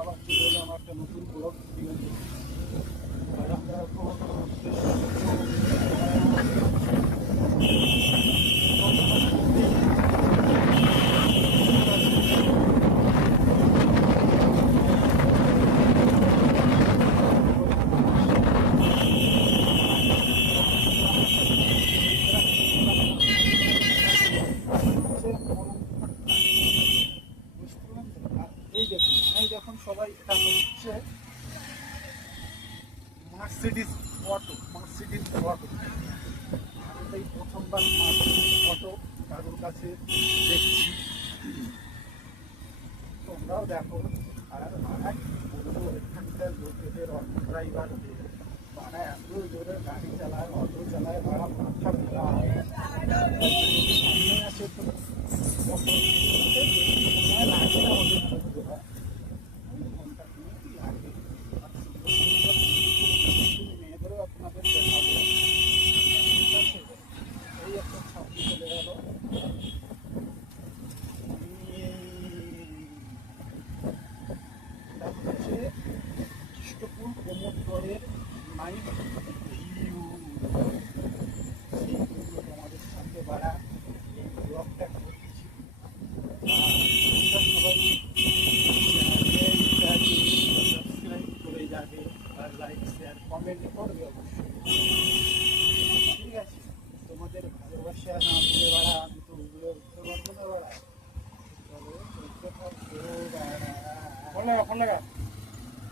আবার চলে এলাম একটা নতুন ব্লগ ভিডিও নিয়ে। আর আমরা এখন এই দেখুন সবাই, এটা হচ্ছে মার্সিডিজ অটো। আমি তো এই প্রথমবার মার্সিডিজ অটো কারোর কাছে দেখছি, তোমরাও দেখো। আর বলবো এখানকার লোকেদের অটো ড্রাইভারদের, তারা এত জোরে গাড়ি চালায়, অটো চালায়, তারা মাথা ঘোরা সামনে আসে তো অটো লাগে না ওদের ঘোরা। ঘন্টা কি লাগে, মেয়েদেরও আপনাদের দেখাবো। ঠিক আছে, এই একটা ছাত্রী চলে গেল। এটা হচ্ছে কৃষ্ণপুর কোমরগড়ের নাইট ভিউ। সেইগুলো তোমাদের সাথে বাড়া এই ব্লগটা করছি। সবাই সাবস্ক্রাইব করে যাবে, আর লাইক শেয়ার কমেন্ট করবে অবশ্যই। ঠিক আছে, তোমাদের ভালোবাসা না পেলে বাড়া আমি তো ওগুলো উঠতে পারবো না বাড়া। চলো চলতে থাকবো বাড়া। ফোন লাগা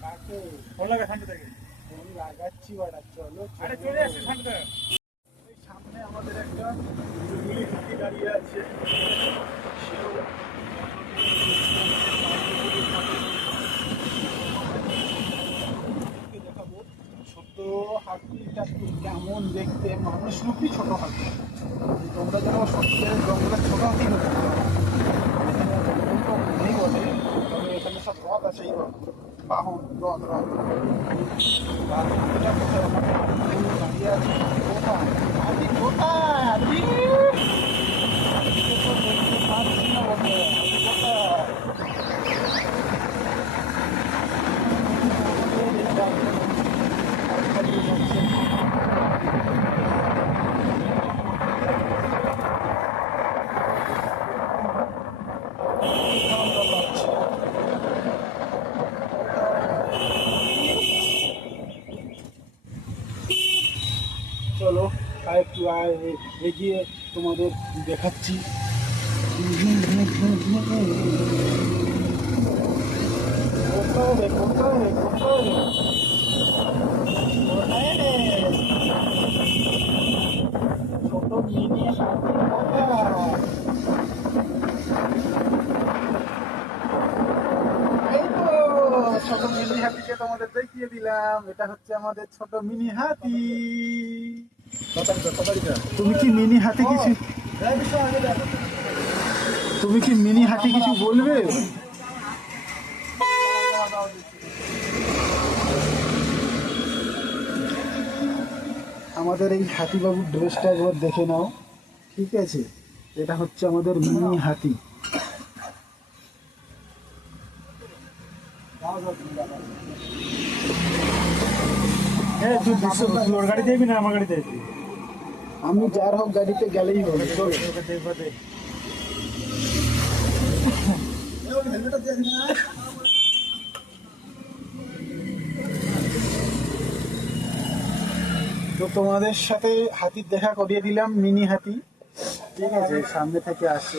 কাকে ফোন লাগা শান্তি থেকে ফোন লাগাচ্ছি বাড়া। চলো চলে আসছি শান্তি। এই সামনে আমাদের একটা জঙ্গলি হাতি দাঁড়িয়ে আছে। সেও দেখাবো ছোট হাতিটা কেমন দেখতে, মানুষরূপী ছোট হাতি। তোমরা যেন সত্যিকারের জঙ্গলের ছোট হাতি হতে পারো। নেই বটে, তবে এখানে সব রথ আছে, এই রথ বাহন রথ রথ এটা কোথায় দাঁড়িয়ে আছে, কোথায় হাতি, কোথায় হাতি, হাতিকে তো দেখতে পাচ্ছি না বটে, হাতি কোথায়? চলো আর একটু এগিয়ে তোমাদের দেখাচ্ছি। ছোট মিনি হাতি কোথায়? এই তো ছোট মিনি হাতিকে তোমাদের দেখিয়ে দিলাম। এটা হচ্ছে আমাদের ছোট মিনি হাতি। তুমি কি মিনি হাতি কিছু বলবে? আমাদের এই হাতিবাবুর ড্রেসটা একবার দেখে নাও। ঠিক আছে, এটা হচ্ছে আমাদের মিনি হাতি। তোর গাড়িতে যাবি না আমার গাড়িতে? আমি যার হোক গাড়িতে গেলেই হবে। তো তোমাদের সাথে হাতির দেখা করিয়ে দিলাম, মিনি হাতি। ঠিক আছে, সামনে থেকে আসছে।